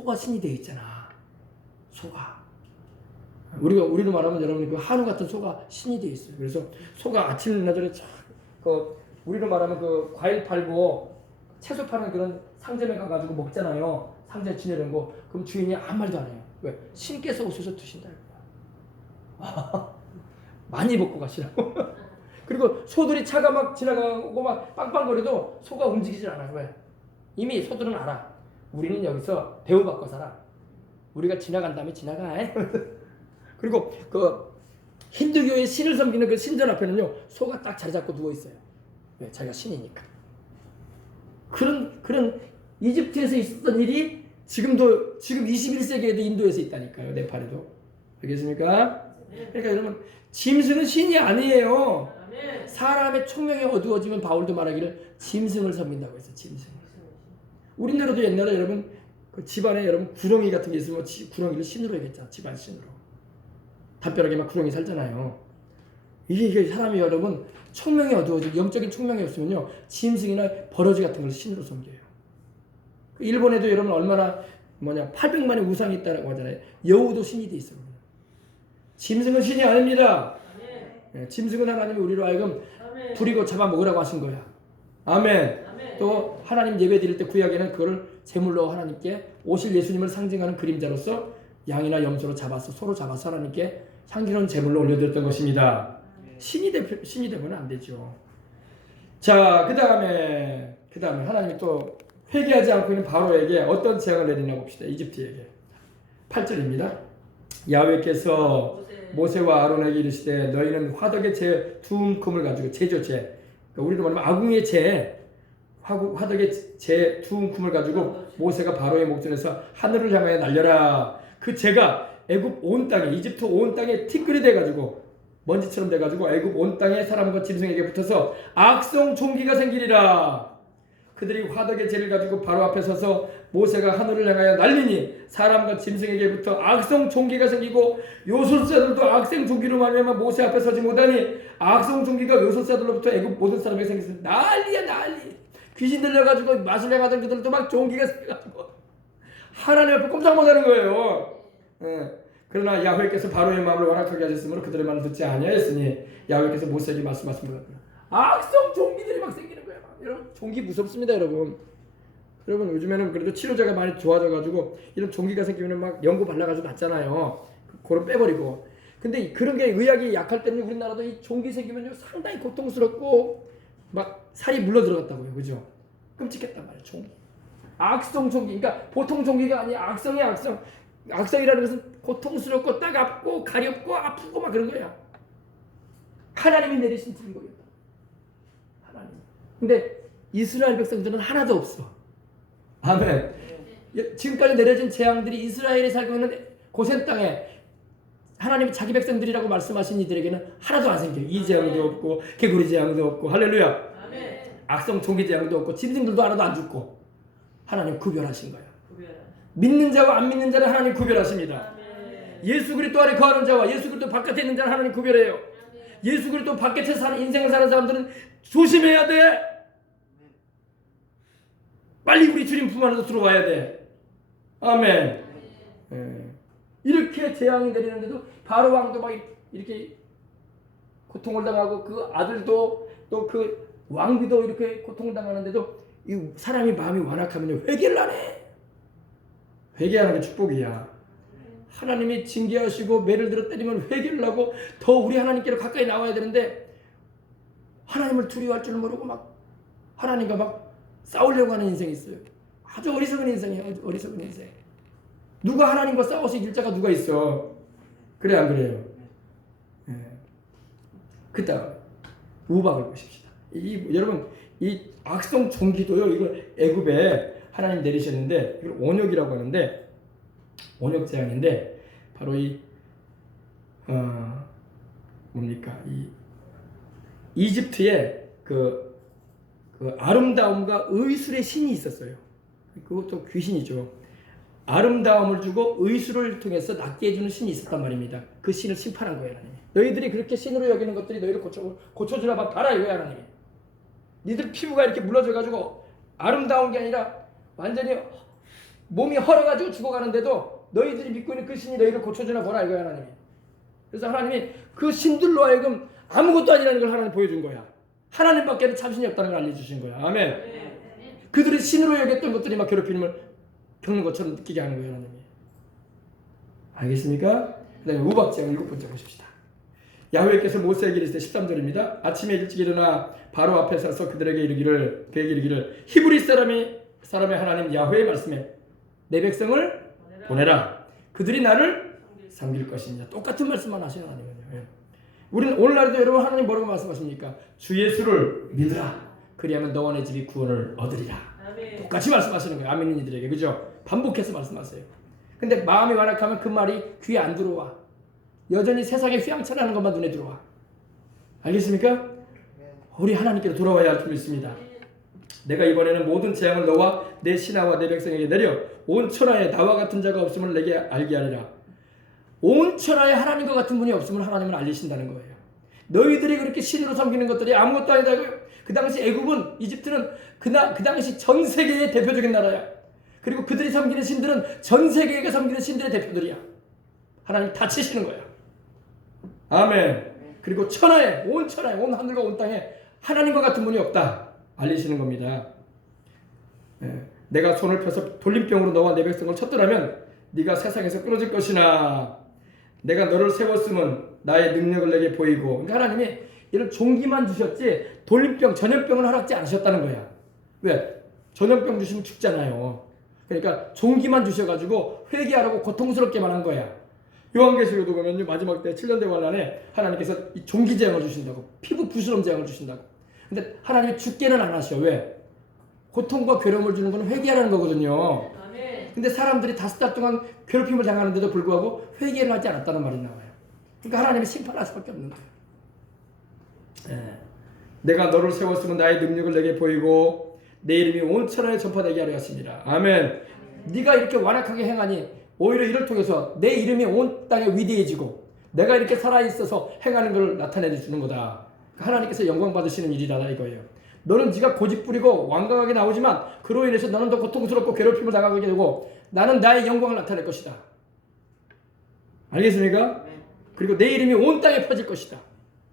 소가 신이 되어 있잖아. 소가. 우리로 말하면 여러분 그 한우 같은 소가 신이 되어 있어요. 그래서 소가 아침이나 저녁에 우리로 말하면 그 과일 팔고 채소 파는 그런 상점에 가가지고 먹잖아요. 상점에 지내는 거. 그럼 주인이 아무 말도 안 해요. 왜? 신께서 오셔서 드신다. 많이 먹고 가시라고. 그리고 소들이 차가 막 지나가고 막 빵빵거려도 소가 움직이질 않아요. 왜? 이미 소들은 알아. 우리는 여기서 대우받고 살아. 우리가 지나간 다음에 지나가. 그리고 그 힌두교의 신을 섬기는 그 신전 앞에는요, 소가 딱 자리 잡고 누워 있어요. 왜? 자기가 신이니까. 그런 이집트에서 있었던 일이 지금 21세기에도 인도에서 있다니까요. 네팔에도. 알겠습니까? 그러니까 여러분, 짐승은 신이 아니에요. 사람의 총명이 어두워지면 바울도 말하기를 짐승을 섬긴다고 했어요. 짐승. 우리나라도 옛날에 여러분 그 집안에 여러분 구렁이 같은 게 있으면 구렁이를 신으로 해겠죠. 집안 신으로. 담벼락에 막 구렁이 살잖아요. 이게 사람이 여러분 총명이 어두워지고 영적인 총명이 없으면요, 짐승이나 버러지 같은 걸 신으로 섬겨요. 일본에도 여러분 얼마나 800만의 우상이 있다고 하잖아요. 여우도 신이 돼 있어요. 짐승은 신이 아닙니다. 짐승은 하나님이 우리로 하여금 부리고 잡아먹으라고 하신 거야. 아멘. 또 하나님 예배 드릴 때 구약에는 그거를 제물로 하나님께 오실 예수님을 상징하는 그림자로서 양이나 염소로 잡아서 소로 잡아서 하나님께 향기로운 제물로 올려드렸던 것입니다. 신이 되면 안 되죠. 자, 그 다음에 하나님이 또 회개하지 않고 있는 바로에게 어떤 재앙을 내리나 봅시다. 이집트에게 8절입니다. 야훼께서 모세와 아론에게 이르시되 너희는 화덕의 재2 움큼을 가지고 제죠. 그러니까 우리로 말하면 아궁이의 화덕의 재2 움큼을 가지고 모세가 바로의 목전에서 하늘을 향하여 날려라. 그 재가 애굽 온 땅에, 이집트 온 땅에 티끌이 돼가지고 먼지처럼 돼가지고 애굽 온 땅에 사람과 짐승에게 붙어서 악성 종기가 생기리라. 그들이 화덕의 재를 가지고 바로 앞에 서서 모세가 하늘을 향하여 날리니 사람과 짐승에게부터 악성 종기가 생기고 요술사들도 악성 종기로 말미암아 모세 앞에 서지 못하니 악성 종기가 요술사들로부터 애굽 모든 사람에게 생겼습니다. 난리야 난리. 귀신 들려가지고 마술 행하던 그들도 막 종기가 생겨가지고 하나님 앞에 꼼짝 못하는 거예요. 그러나 야훼께서 바로의 마음을 완악하게 하셨으므로 그들의 말을 듣지 아니하였으니 야훼께서 모세에게 말씀하십니다. 악성 종기들이 막 생기는 거예요. 여러분 종기 무섭습니다. 여러분 요즘에는 그래도 치료제가 많이 좋아져가지고 이런 종기가 생기면 막 연고 발라가지고 낫잖아요. 그걸 빼버리고. 근데 그런 게 의학이 약할 때는 우리나라도 이 종기 생기면요 상당히 고통스럽고 막 살이 물러 들어갔다고요. 그죠? 끔찍했단 말이에요. 종기. 악성 종기. 그러니까 보통 종기가 아니야. 악성이 악성. 악성이라는 것은 고통스럽고 따갑고 가렵고 아프고 막 그런 거야. 하나님이 내리신 증거였다. 하나님. 근데 이스라엘 백성들은 하나도 없어. 아멘. 지금까지 내려진 재앙들이 이스라엘이 살고 있는 고센 땅에 하나님이 자기 백성들이라고 말씀하신 이들에게는 하나도 안 생겨요. 이 재앙도 없고 개구리 재앙도 없고 할렐루야. 악성 종기 재앙도 없고 짐승들도 하나도 안 죽고 하나님 구별하신 거예요. 믿는 자와 안 믿는 자를 하나님 구별하십니다. 예수 그리스도 안에 거하는 자와 예수 그리스도 바깥에 있는 자를 하나님 구별해요. 예수 그리스도 밖에서 사는 인생을 사는 사람들은 조심해야 돼. 빨리 우리 주님 품 안으로 들어와야 돼. 아멘. 이렇게 재앙이 내리는데도 바로 왕도 막 이렇게 고통을 당하고 그 아들도 또 그 왕비도 이렇게 고통을 당하는데도 이 사람이 마음이 완악하면요 회개를 안 해. 회개하는 게 축복이야. 하나님이 징계하시고 매를 들어 때리면 회개를 하고 더 우리 하나님께로 가까이 나와야 되는데 하나님을 두려워할 줄 모르고 막 하나님과 막 싸우려고 하는 인생이 있어요. 아주 어리석은 인생이에요. 어리석은 인생. 누가 하나님과 싸워서 이길 자가 누가 있어. 그래 안 그래요? 그 다음 우박을 보십시다. 여러분 이 악성 종기도요. 이걸 애굽에 하나님 내리셨는데 이걸 온역이라고 하는데 온역 재앙인데 바로 뭡니까 이 이집트에 그 아름다움과 의술의 신이 있었어요. 그것도 귀신이죠. 아름다움을 주고 의술을 통해서 낫게 해주는 신이 있었단 말입니다. 그 신을 심판한 거예요. 하나님이. 너희들이 그렇게 신으로 여기는 것들이 너희를 고쳐주나 봐라 이거야 하나님이. 니들 피부가 이렇게 물러져가지고 아름다운 게 아니라 완전히 몸이 헐어가지고 죽어가는데도 너희들이 믿고 있는 그 신이 너희를 고쳐주나 보라 이거야 하나님이. 그래서 하나님이 그 신들로 하여금 아무것도 아니라는 걸 하나님 보여준 거야. 하나님밖에는 참신이 없다는 걸 알려주신 거야. 아멘. 그들이 신으로 여겼던 것들이 막 괴롭힘을 겪는 것처럼 느끼게 하는 거예요. 하나님이. 알겠습니까? 그 다음에 우박지향 7번째 보십시다. 야훼께서 모세에게 이르시되 13절입니다. 아침에 일찍 일어나 바로 앞에 서서 그에게 이르기를 히브리 사람의 하나님 야훼의 말씀에 내 백성을 보내라. 그들이 나를 섬길 것이니라. 똑같은 말씀만 하시는 하나님이에요. 우리는 오늘날에도 여러분 하나님 뭐라고 말씀하십니까? 주 예수를 믿으라. 그리하면 너와 내 집이 구원을 얻으리라. 아멘. 똑같이 말씀하시는 거예요. 아멘 이들에게. 그죠? 반복해서 말씀하세요. 근데 마음이 완악하면 그 말이 귀에 안 들어와. 여전히 세상에 휘황찬하는 것만 눈에 들어와. 알겠습니까? 우리 하나님께로 돌아와야 할 줄 믿습니다. 내가 이번에는 모든 재앙을 너와 내 신하와 내 백성에게 내려 온 천하에 나와 같은 자가 없음을 내게 알게 하리라. 온 천하에 하나님과 같은 분이 없음을 하나님은 알리신다는 거예요. 너희들이 그렇게 신으로 섬기는 것들이 아무것도 아니다고요. 그 당시 애굽은, 이집트는 그 당시 전 세계의 대표적인 나라야. 그리고 그들이 섬기는 신들은 전 세계가 섬기는 신들의 대표들이야. 하나님 다 치시는 거야. 아멘. 그리고 천하에, 온 하늘과 온 땅에 하나님과 같은 분이 없다 알리시는 겁니다. 내가 손을 펴서 돌림병으로 너와 내 백성을 쳤더라면 네가 세상에서 끊어질 것이나 내가 너를 세웠으면 나의 능력을 내게 보이고. 그러니까 하나님이 이런 종기만 주셨지 돌림병, 전염병을 허락지 않으셨다는 거야. 왜? 전염병 주시면 죽잖아요. 그러니까 종기만 주셔가지고 회개하라고 고통스럽게만 한 거야. 요한계시록도 보면 마지막 때 7년 대환란에 하나님께서 이 종기 재앙을 주신다고, 피부 부스럼 재앙을 주신다고. 근데 하나님이 죽게는 안 하셔. 왜? 고통과 괴로움을 주는 건 회개하라는 거거든요. 근데 사람들이 5달 동안 괴롭힘을 당하는데도 불구하고 회개를 하지 않았다는 말이 나와요. 그러니까 하나님이 심판할 수밖에 없는 거예요. 내가 너를 세웠으면 나의 능력을 내게 보이고 내 이름이 온 천하에 전파되게 하려 하십니다. 아멘. 네가 이렇게 완악하게 행하니 오히려 이를 통해서 내 이름이 온 땅에 위대해지고 내가 이렇게 살아있어서 행하는 걸 나타내 주는 거다. 하나님께서 영광 받으시는 일이다 이거예요. 너는 네가 고집 부리고 완강하게 나오지만 그로 인해서 너는 더 고통스럽고 괴롭힘을 당하게 되고 나는 나의 영광을 나타낼 것이다. 알겠습니까? 그리고 내 이름이 온 땅에 퍼질 것이다.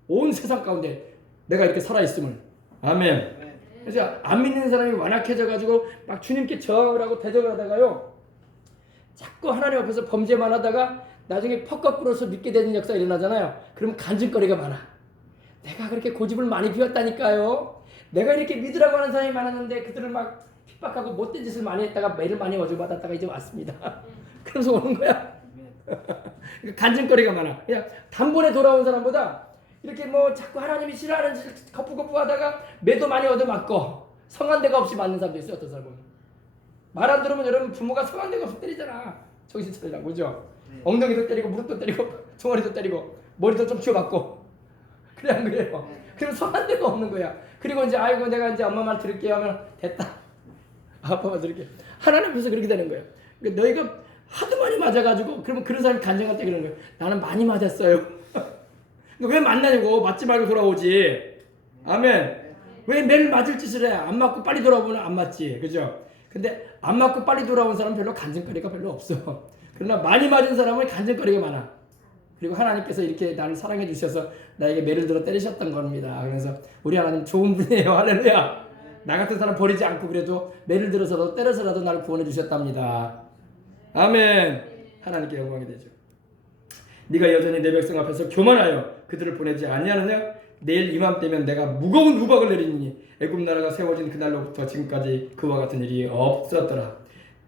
온 세상 가운데 내가 이렇게 살아있음을. 아멘. 그래서 안 믿는 사람이 완악해져가지고 막 주님께 저항을 하고 대적을 하다가요 자꾸 하나님 앞에서 범죄만 하다가 나중에 퍽퍽 불어서 믿게 되는 역사가 일어나잖아요. 그럼 간증거리가 많아. 내가 그렇게 고집을 많이 피웠다니까요. 내가 이렇게 믿으라고 하는 사람이 많았는데 그들을 막 핍박하고 못된 짓을 많이 했다가 매를 많이 어중받았다가 이제 왔습니다. 그래서 오는 거야. 간증거리가 많아. 그냥 단번에 돌아온 사람보다 이렇게 뭐 자꾸 하나님이 싫어하는 짓을 거푸거푸 하다가 매도 많이 얻어맞고 성한 데가 없이 맞는 사람도 있어요. 어떤 사람은 말 안 들으면 여러분 부모가 성한 데가 없이 때리잖아. 정신 차리라고. 그죠? 엉덩이도 때리고 무릎도 때리고 종아리도 때리고 머리도 좀 쥐어박고 그래 안 그래요? 그럼 성한 데가 없는 거야. 그리고 이제 아이고 내가 이제 엄마 말 들을게요 하면 됐다. 아빠 말 들을게. 하나님 앞에서 그렇게 되는 거예요. 그러니까 너희가 하도 많이 맞아가지고 그러면 그런 사람이 간증할 때 그러는 거예요. 나는 많이 맞았어요. 왜 만나냐고. 맞지 말고 돌아오지. 아멘. 왜 매일 맞을 짓을 해? 안 맞고 빨리 돌아오면 안 맞지. 그죠? 근데 안 맞고 빨리 돌아온 사람은 별로 간증거리가 별로 없어. 그러나 많이 맞은 사람은 간증거리가 많아. 그리고 하나님께서 이렇게 나를 사랑해 주셔서 나에게 매를 들어 때리셨던 겁니다. 그래서 우리 하나님 좋은 분이에요. 할렐루야. 나 같은 사람 버리지 않고 그래도 매를 들어서라도 때려서라도 나를 구원해 주셨답니다. 아멘. 하나님께 영광이 되죠. 네가 여전히 내 백성 앞에서 교만하여 그들을 보내지 아니하느냐? 내일 이맘때면 내가 무거운 우박을 내리니 애굽 나라가 세워진 그날로부터 지금까지 그와 같은 일이 없었더라.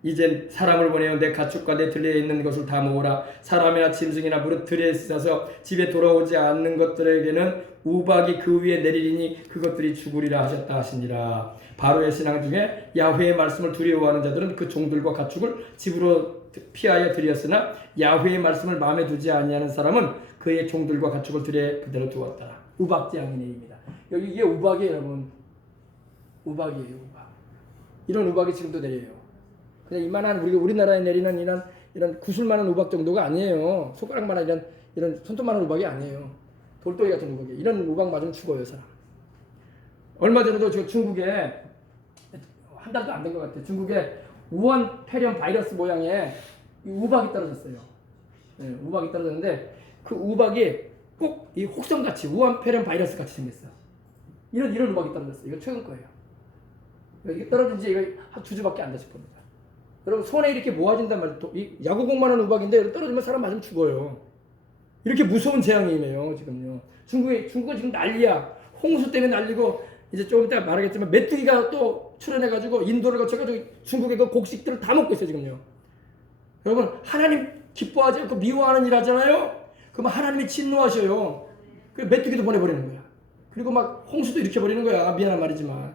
이젠 사람을 보내어 내 가축과 내 들레에 있는 것을 다 모으라. 사람이나 짐승이나 무릇 들에 있어서 집에 돌아오지 않는 것들에게는 우박이 그 위에 내리리니 그것들이 죽으리라 하셨다 하시니라. 바로의 신앙 중에 야훼의 말씀을 두려워하는 자들은 그 종들과 가축을 집으로 피하여 들였으나 야훼의 말씀을 마음에 두지 아니하는 사람은 그의 종들과 가축을 들에 그대로 두었더라. 우박재앙이 내립니다. 여기 이게 우박이에요, 여러분. 우박이에요, 우박. 이런 우박이 지금도 내려요. 그냥 이만한 우리나라에 내리는 이런 구슬만한 우박 정도가 아니에요. 손가락만한 이런 손톱만한 우박이 아니에요. 돌덩이 같은 우박이. 이런 우박 맞으면 죽어요, 사람. 얼마 전에도 저 중국에 한 달도 안 된 것 같아요. 중국에 우한 폐렴 바이러스 모양의 이 우박이 떨어졌어요. 네, 우박이 떨어졌는데 그 우박이 꼭 이 혹성같이 우한 폐렴 바이러스 같이 생겼어. 이런 우박이 떨어졌어요. 이거 최근 거예요. 이게 떨어진 지 이거 한 2주밖에 안 됐을 겁니다. 여러분 손에 이렇게 모아진단 말이에요. 이 야구공만한 우박인데 떨어지면 사람 맞으면 죽어요. 이렇게 무서운 재앙이네요 지금요. 중국은 지금 난리야. 홍수 때문에 난리고 이제 조금 이따 말하겠지만 메뚜기가 또 출현해가지고 인도를 거쳐가지고 중국의 그 곡식들을 다 먹고 있어요 지금요. 여러분 하나님 기뻐하지 않고 미워하는 일 하잖아요. 그러면 하나님이 진노하셔요. 그 메뚜기도 보내버리는 거야. 그리고 막 홍수도 일으켜버리는 거야. 미안한 말이지만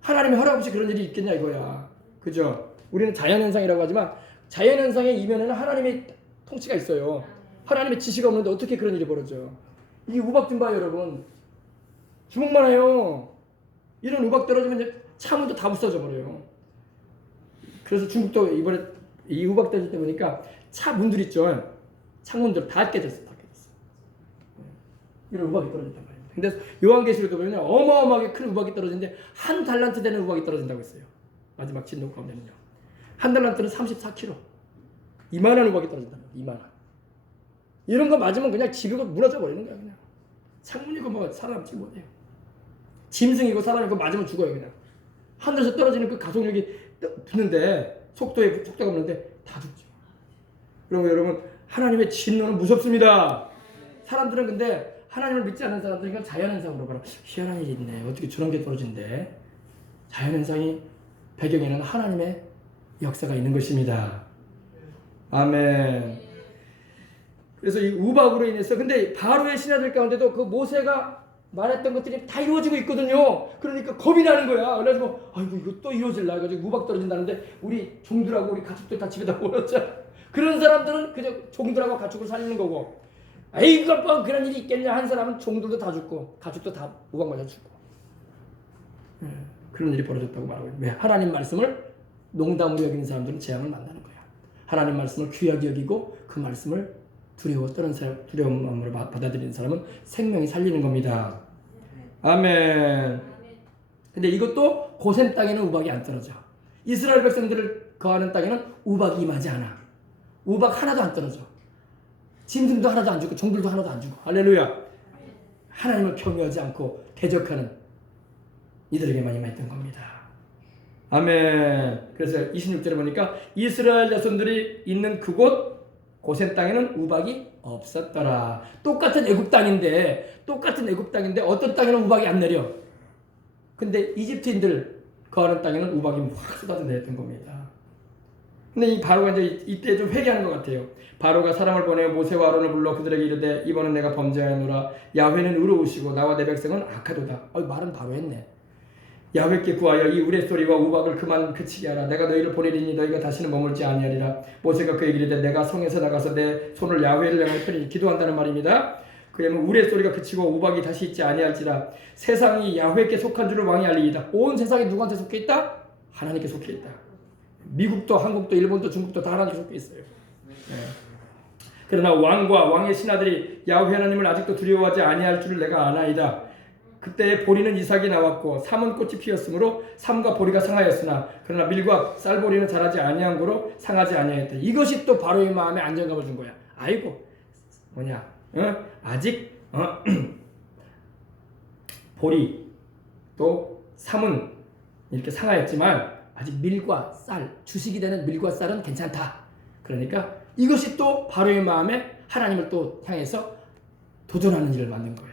하나님의 허락 없이 그런 일이 있겠냐 이거야. 그죠? 우리는 자연현상이라고 하지만 자연현상의 이면에는 하나님의 통치가 있어요. 하나님의 지시가 없는데 어떻게 그런 일이 벌어져요. 이 우박 좀 봐요 여러분. 주먹만 해요. 이런 우박 떨어지면 이제 창문도 다 부서져 버려요. 그래서 중국도 이번에 이 우박 떨어질 때 보니까 차 문들 있죠. 창문들 다 깨졌어. 다 깨졌어. 이런 우박이 떨어진단 말이에요. 근데 요한계시록도 보면 어마어마하게 큰 우박이 떨어지는데 한 달란트 되는 우박이 떨어진다고 했어요. 마지막 진노 가운데는요. 한 달란트는 34kg. 이만한 우박이 떨어진단 말이에요. 이만한. 이런 거 맞으면 그냥 집이 무너져 버리는 거야 그냥. 창문이고 뭐 살아남지 못해요. 짐승이고 사람이고 맞으면 죽어요 그냥. 하늘에서 떨어지는 그 가속력이 붙는데 속도가 없는데 다 죽죠. 그러면 여러분 하나님의 진노는 무섭습니다. 사람들은 근데 하나님을 믿지 않는 사람들은 이건 자연현상으로 봐라. 희한한 일이 있네. 어떻게 저런 게 떨어진대. 자연현상이 배경에는 하나님의 역사가 있는 것입니다. 아멘. 그래서 이 우박으로 인해서 근데 바로의 신하들 가운데도 그 모세가 말했던 것들이 다 이루어지고 있거든요. 그러니까 겁이 나는 거야. 그래가지고 아이고 이거 또 이루어질라 해가지고 우박 떨어진다는데 우리 종들하고 우리 가축들 다 집에다 모였잖아. 그런 사람들은 그저 종들하고 가축을 살리는 거고 아이고 뭐 그런 일이 있겠냐 한 사람은 종들도 다 죽고 가축도 다 우박 맞아 죽고 그런 일이 벌어졌다고 말하고 있어요. 왜? 하나님 말씀을 농담으로 여기는 사람들은 재앙을 만나는 거야. 하나님 말씀을 귀하게 여기고 그 말씀을 두려운 마음으로 받아들이는 사람은 생명이 살리는 겁니다. 아멘. 근데 이것도 고센 땅에는 우박이 안 떨어져. 이스라엘 백성들을 거하는 땅에는 우박이 임하지 않아. 우박 하나도 안 떨어져. 짐승도 하나도 안 죽고 종들도 하나도 안 죽어. 할렐루야. 하나님을 경외하지 않고 대적하는 이들에게만 임했던 겁니다. 아멘. 그래서 26절에 보니까 이스라엘 자손들이 있는 그곳 고센 땅에는 우박이 없었더라. 똑같은 애굽 땅인데 어떤 땅에는 우박이 안 내려. 근데 이집트인들 거하는 땅에는 우박이 확 쏟아져 내렸던 겁니다. 근데 이 바로가 이제 이때 좀 회개하는 것 같아요. 바로가 사람을 보내어 모세와 아론을 불러 그들에게 이르되 이번은 내가 범죄하노라. 야훼는 의로우시고 나와 내 백성은 악하도다. 말은 바로 했네. 야훼께 구하여 이 우레소리와 우박을 그만 그치게 하라. 내가 너희를 보내리니 너희가 다시는 머물지 아니하리라. 모세가 그에게 이르되 내가 성에서 나가서 내 손을 야훼를 향하여 펴니 기도한다는 말입니다. 그러면 우레소리가 그치고 우박이 다시 있지 아니할지라. 세상이 야훼께 속한 줄을 왕이 알리이다. 온 세상이 누구한테 속해 있다? 하나님께 속해 있다. 미국도 한국도 일본도 중국도 다 하나님께 속해 있어요. 네. 그러나 왕과 왕의 신하들이 야훼 하나님을 아직도 두려워하지 아니할 줄을 내가 아나이다. 그때 보리는 이삭이 나왔고 삼은 꽃이 피었으므로 삼과 보리가 상하였으나 그러나 밀과 쌀보리는 자라지 아니한 거로 상하지 아니하였다. 이것이 또 바로의 마음에 안정감을 준 거야. 아이고 아직 보리 또 삼은 이렇게 상하였지만 아직 밀과 쌀 주식이 되는 밀과 쌀은 괜찮다. 그러니까 이것이 또 바로의 마음에 하나님을 또 향해서 도전하는 일을 만든 거예요.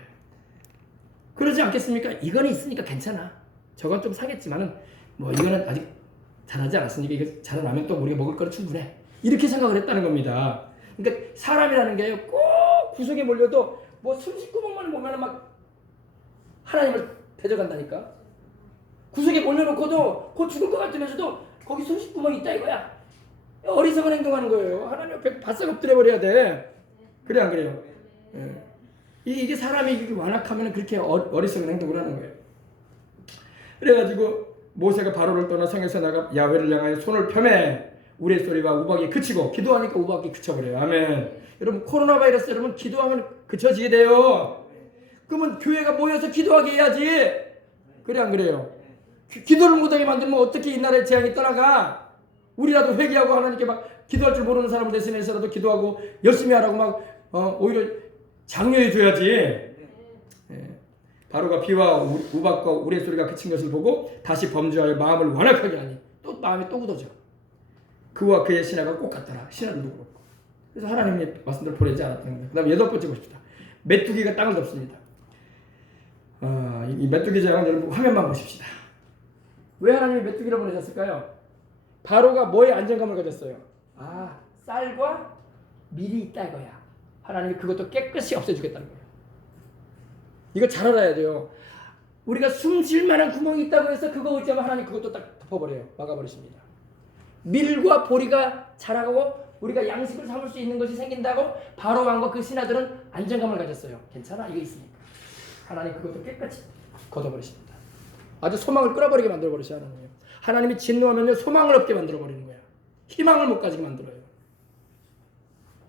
그러지 않겠습니까? 이거는 있으니까 괜찮아. 저건 좀 상했지만은 뭐 이거는 아직 자라지 않았으니까 이거 자라나면 또 우리가 먹을 거는 충분해. 이렇게 생각을 했다는 겁니다. 그러니까 사람이라는 게 꼭 구석에 몰려도 뭐 숨쉬구멍만 보면은 막 하나님을 대적한다니까. 구석에 몰려놓고도 곧 죽을 것 같으면서도 거기 숨쉬구멍이 있다 이거야. 어리석은 행동하는 거예요. 하나님 앞에 바싹 엎드려 버려야 돼. 그래 안 그래요? 예. 이게 사람이 완악하면 그렇게 어리석은 행동을 하는 거예요. 그래가지고 모세가 바로를 떠나 성에서 나가 야훼를 향하여 손을 펴매 우레소리와 우박이 그치고 기도하니까 우박이 그쳐버려요. 아멘. 여러분 코로나 바이러스 여러분 기도하면 그쳐지게 돼요. 그러면 교회가 모여서 기도하게 해야지. 그래 안 그래요? 기도를 못하게 만들면 어떻게 이 나라의 재앙이 떠나가? 우리라도 회개하고 하나님께 막 기도할 줄 모르는 사람을 대신해서라도 기도하고 열심히 하라고 막 오히려 장려해 줘야지. 예. 바로가 비와 우박과 우레소리가 그친 것을 보고 다시 범죄하여 마음을 완악하게 하니 또 마음이 또 굳어져. 그와 그의 신하가 꼭 같더라. 신하들도 그렇고. 그래서 하나님의 말씀대로 보내지 않았다는 거예요. 그 다음에 8번째 보십시다. 메뚜기가 땅을 덮습니다. 이 메뚜기 제왕 여러분 화면만 보십시다. 왜 하나님이 메뚜기를 보내셨을까요? 바로가 뭐에 안정감을 가졌어요? 쌀과 밀이 있다 이거야. 하나님이 그것도 깨끗이 없애주겠다는 거예요. 이거 잘 알아야 돼요. 우리가 숨 쉴 만한 구멍이 있다고 해서 그거 의지하면 하나님 그것도 딱 덮어버려요. 막아버리십니다. 밀과 보리가 자라고 우리가 양식을 삼을 수 있는 것이 생긴다고 바로 왕과 그 신하들은 안정감을 가졌어요. 괜찮아 이거 있으니까. 하나님 그것도 깨끗이 걷어버리십니다. 아주 소망을 끌어버리게 만들어버리셔 하나님이요. 하나님이 진노하면요 소망을 없게 만들어버리는 거야. 희망을 못 가지게 만들어요.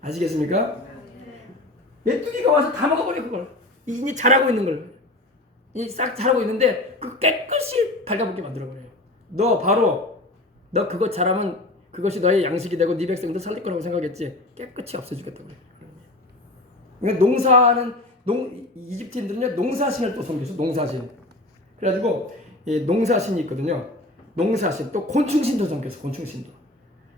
아시겠습니까? 메뚜기가 와서 다 먹어버려 그걸. 이제 자라고 있는 걸. 이 싹 자라고 있는데 그 깨끗이 발가벗게 만들어버려요. 너 바로 너 그거 자라면 그것이 너의 양식이 되고 네 백성도 살릴 거라고 생각했지. 깨끗이 없애주겠다고 그래요. 그러니까 농사는 이집트인들은요 농사신을 또 섬겼어. 농사신. 그래가지고 농사신이 있거든요. 농사신 또 곤충신도 섬겼어. 곤충신도.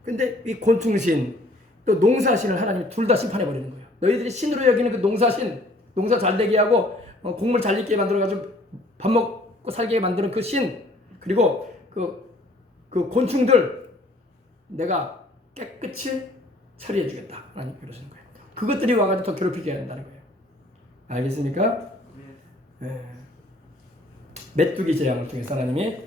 근데 이 곤충신 또 농사신을 하나님이 둘 다 심판해 버리는 거예요. 너희들이 신으로 여기는 그 농사신, 농사 잘 되게 하고 곡물 잘 익게 만들어가지고 밥 먹고 살게 만드는 그 신, 그리고 그 곤충들 내가 깨끗이 처리해 주겠다. 하나님 그러시는 거예요. 그것들이 와가지고 더 괴롭히게 한다는 거예요. 알겠습니까? 네. 메뚜기 재앙을 통해서 하나님이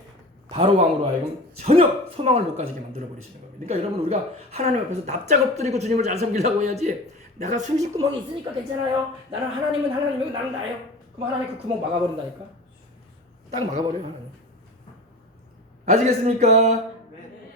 바로 왕으로 하여금 전혀 소망을 못 가지게 만들어 버리시는 겁니다. 그러니까 여러분 우리가 하나님 앞에서 납작 엎드리고 주님을 잘 섬기려고 해야지. 내가 숨쉴 구멍이 있으니까 괜찮아요. 나는 하나님은 하나님이고 나는 나예요. 그럼 하나님 그 구멍 막아버린다니까. 딱 막아버려요 하나님. 아시겠습니까?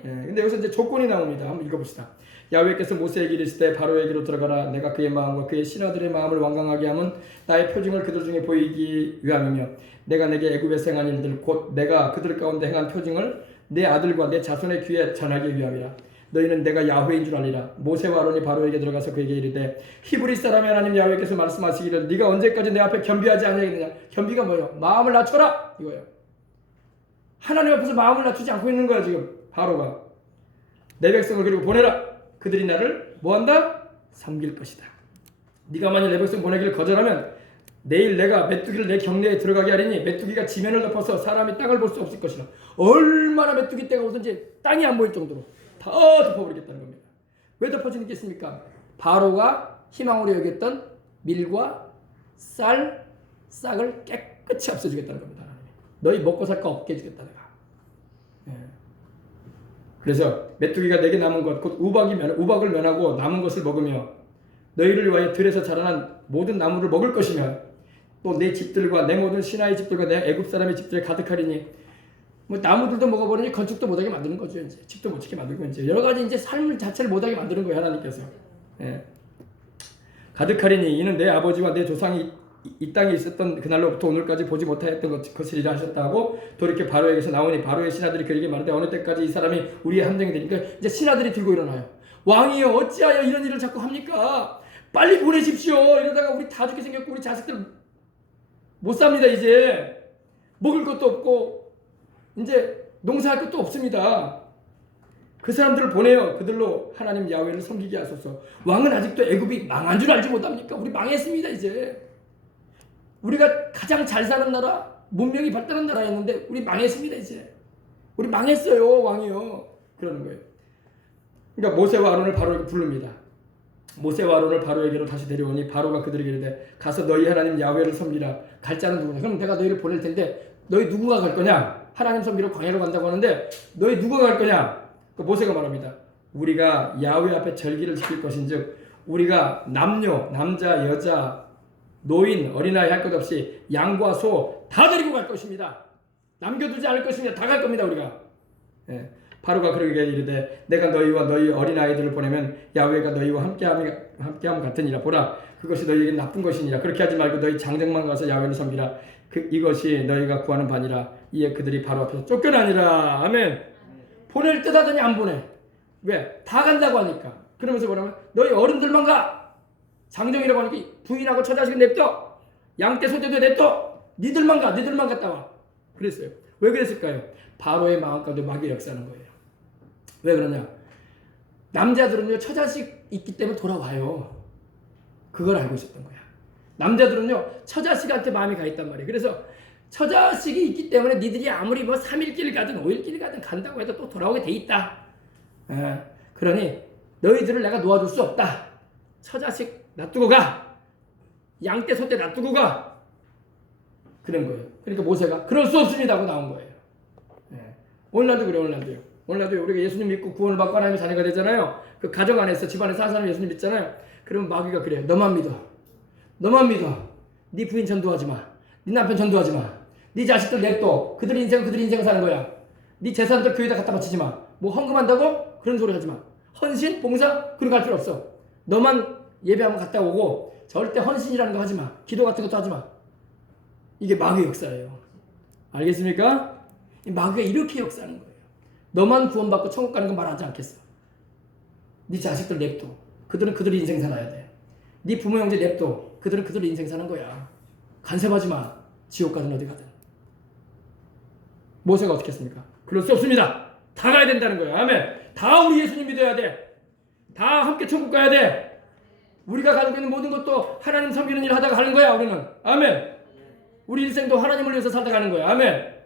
근데 여기서 이제 조건이 나옵니다. 한번 읽어봅시다. 야훼께서 모세에게 이르시되 바로에게로 들어가라. 내가 그의 마음과 그의 신하들의 마음을 완강하게 하면 나의 표징을 그들 중에 보이기 위함이며 내가 내게 애굽에서 행한 일들 곧 내가 그들 가운데 행한 표징을 내 아들과 내 자손의 귀에 전하기 위함이라. 너희는 내가 야훼인 줄 알리라. 모세와 아론이 바로에게 들어가서 그에게 이르되 히브리 사람의 하나님 야훼께서 말씀하시기를 네가 언제까지 내 앞에 겸비하지 아니하겠느냐. 겸비가 뭐예요? 마음을 낮춰라 이거예요. 하나님 앞에서 마음을 낮추지 않고 있는 거야 지금 바로가. 내 백성을 그리고 보내라. 그들이 나를 뭐한다? 섬길 것이다. 네가 만약 내 백성 보내기를 거절하면 내일 내가 메뚜기를 내 경내에 들어가게 하리니 메뚜기가 지면을 덮어서 사람이 땅을 볼 수 없을 것이라. 얼마나 메뚜기 떼가 오든지 땅이 안 보일 정도로 다 덮어버리겠다는 겁니다. 왜 덮어지겠습니까? 바로가 희망으로 여겼던 밀과 싹을 깨끗이 없애주겠다는 겁니다. 너희 먹고 살 거 없게 해주겠다 내가. 그래서 메뚜기가 내게 남은 것 곧 우박을 면하고 남은 것을 먹으며 너희를 위하여 들에서 자라난 모든 나무를 먹을 것이며 또 내 집들과 내 모든 신하의 집들과 내 애굽 사람의 집들에 가득하리니 뭐 나무들도 먹어버리니 건축도 못하게 만드는 거죠. 이제 집도 못 짓게 만들고 이제 여러 가지 이제 삶 자체를 못하게 만드는 거예요 하나님께서. 가득하리니 이는 내 아버지와 내 조상이 이 땅에 있었던 그날로부터 오늘까지 보지 못하였던 것이리라 하셨다고 돌이켜 바로에게서 나오니 바로의 신하들이 그에게 말하되 어느 때까지 이 사람이 우리의 함정이 되니까 이제 신하들이 들고 일어나요. 왕이여 어찌하여 이런 일을 자꾸 합니까? 빨리 보내십시오. 이러다가 우리 다 죽게 생겼고 우리 자식들 못 삽니다. 이제 먹을 것도 없고 이제 농사할 것도 없습니다. 그 사람들을 보내요. 그들로 하나님 야훼를 섬기게 하소서. 왕은 아직도 애굽이 망한 줄 알지 못합니까? 우리 망했습니다. 이제 우리가 가장 잘 사는 나라, 문명이 발달한 나라였는데 우리 망했습니다. 이제 우리 망했어요. 왕이요. 그러는 거예요. 그러니까 모세와 아론을 바로에게 부릅니다. 모세와 아론을 바로에게로 다시 데려오니 바로가 그들에게 이르되 가서 너희 하나님 야훼를 섬기라. 갈 자는 누구냐? 그럼 내가 너희를 보낼 텐데 너희 누구가 갈 거냐? 하나님 섬기러 광야로 간다고 하는데 너희 누가 갈 거냐? 그 모세가 말합니다. 우리가 야훼 앞에 절기를 지킬 것인즉 우리가 남녀, 남자, 여자, 노인, 어린아이 할 것 없이 양과 소 다 데리고 갈 것입니다. 남겨두지 않을 것입니다. 다 갈 겁니다. 우리가. 바로가 그러게 이르되 내가 너희와 너희 어린아이들을 보내면 야훼가 너희와 함께함 같으니라. 보라 그것이 너희에게 나쁜 것이니라. 그렇게 하지 말고 너희 장정만 가서 야훼를 섬기라. 이것이 너희가 구하는 바니라. 이에 그들이 바로 앞에서 쫓겨나니라. 아멘. 보낼 듯 하더니 안 보내. 왜? 다 간다고 하니까. 그러면서 뭐라면 너희 어른들만 가. 장정이라고 하니까 부인하고 처자식은 냅둬. 양떼 소떼도 냅둬. 니들만 가. 니들만 갔다 와. 그랬어요. 왜 그랬을까요? 바로의 마음 가운데 마귀의 역사하는 거예요. 왜 그러냐? 남자들은요 처자식 있기 때문에 돌아와요. 그걸 알고 있었던 거야. 남자들은요 처자식한테 마음이 가 있단 말이에요. 그래서 처자식이 있기 때문에 니들이 아무리 뭐 3일길 가든 5일길 가든 간다고 해도 또 돌아오게 돼 있다. 그러니 너희들을 내가 놓아줄 수 없다. 처자식 놔두고 가. 양떼 소떼 놔두고 가. 그런 거예요. 그러니까 모세가 그럴 수 없습니다 하고 나온 거예요. 오늘날도 그래요. 오늘날도 우리가 예수님 믿고 구원을 받고 하나님의 자녀가 되잖아요. 그 가정 안에서 집안에 사는 사람 예수님 믿잖아요. 그러면 마귀가 그래요. 너만 믿어. 네 부인 전도하지 마. 네 남편 전도하지 마. 네 자식들 냅둬. 그들의 인생 사는 거야. 네 재산들 교회에다 갖다 바치지 마. 뭐 헌금한다고? 그런 소리 하지 마. 헌신, 봉사 그런 거 할 필요 없어. 너만 예배하면 갔다 오고 절대 헌신이라는 거 하지 마. 기도 같은 것도 하지 마. 이게 마귀의 역사예요. 알겠습니까? 마귀가 이렇게 역사하는 거예요. 너만 구원받고 천국 가는 건 말하지 않겠어. 네 자식들 냅둬. 그들은 그들의 인생 살아야 돼. 네 부모 형제 냅둬. 그들은 그들의 인생 사는 거야. 간섭하지 마. 지옥 가든 어디 가든. 모세가 어떻게 했습니까? 그럴 수 없습니다. 다 가야 된다는 거예요. 아멘. 다 우리 예수님 믿어야 돼. 다 함께 천국 가야 돼. 우리가 가지고 있는 모든 것도 하나님 섬기는 일 하다가 하는 거야. 우리는. 아멘. 우리 인생도 하나님을 위해서 살다 가는 거야. 아멘.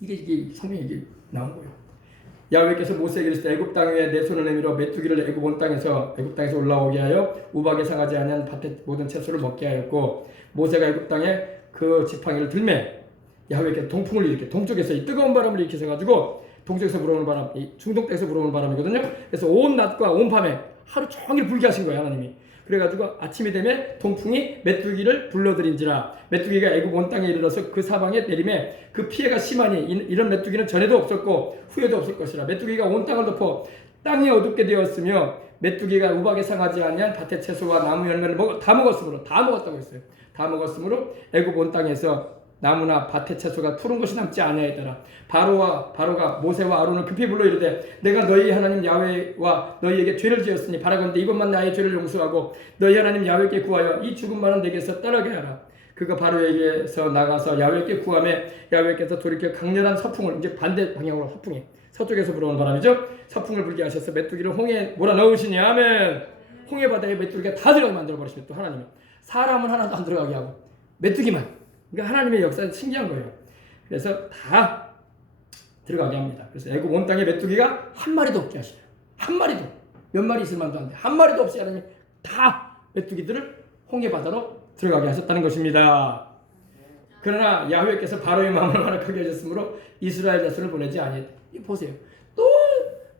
이게 성경에 이게 나온 거예요. 야훼께서 모세에게 이르시되 애굽 땅 위에 내 손을 내밀어 메뚜기를 애굽 온 땅에서 올라오게 하여 우박에 상하지 아니한 밭의 모든 채소를 먹게 하였고 모세가 애굽 땅에 그 지팡이를 들매 야훼께서 동풍을 일으켜 동쪽에서 이 뜨거운 바람을 일으키셔 가지고 동쪽에서 불어오는 바람, 이 중동 땅에서 불어오는 바람이거든요. 그래서 온 낮과 온 밤에 하루 종일 불게 하신 거예요, 하나님이. 그래가지고 아침이 되면 동풍이 메뚜기를 불러들인지라. 메뚜기가 애굽 온 땅에 이르러서 그 사방에 내림에 그 피해가 심하니 이런 메뚜기는 전에도 없었고 후에도 없을 것이라. 메뚜기가 온 땅을 덮어 땅이 어둡게 되었으며 메뚜기가 우박에 상하지 아니한 밭의 채소와 나무 열매를 다 먹었다고 했어요. 다 먹었으므로 애굽 온 땅에서 나무나 밭의 채소가 푸른 것이 남지 아니하였더라. 바로가 모세와 아론을 급히 불러 이르되 내가 너희 하나님 야훼와 너희에게 죄를 지었으니 바라건대 이번만 나의 죄를 용서하고 너희 하나님 야훼께 구하여 이 죽은 말은 내게서 떠나게 하라. 그가 바로에게서 나가서 야훼께 구하매 야훼께서 돌이켜 강렬한 서풍을 이제 반대 방향으로 서풍이 서쪽에서 불어오는 바람이죠. 서풍을 불게 하셔서 메뚜기를 홍해에 몰아넣으시니 아멘. 홍해 바다에 메뚜기가 다 들어가게 만들어 버리시면 또 하나님이 사람은 하나도 안 들어가게 하고 메뚜기만. 그러니까 하나님의 역사는 신기한 거예요. 그래서 다 들어가게 합니다. 그래서 애굽 온 땅에 메뚜기가 한 마리도 없게 하시네요. 한 마리도. 몇 마리 있을 만도 한데 한 마리도 없이 하나님이 다 메뚜기들을 홍해 바다로 들어가게 하셨다는 것입니다. 그러나 야훼께서 바로의 마음을 완악하게 하셨으므로 이스라엘 자손을 보내지 아니했다. 보세요. 또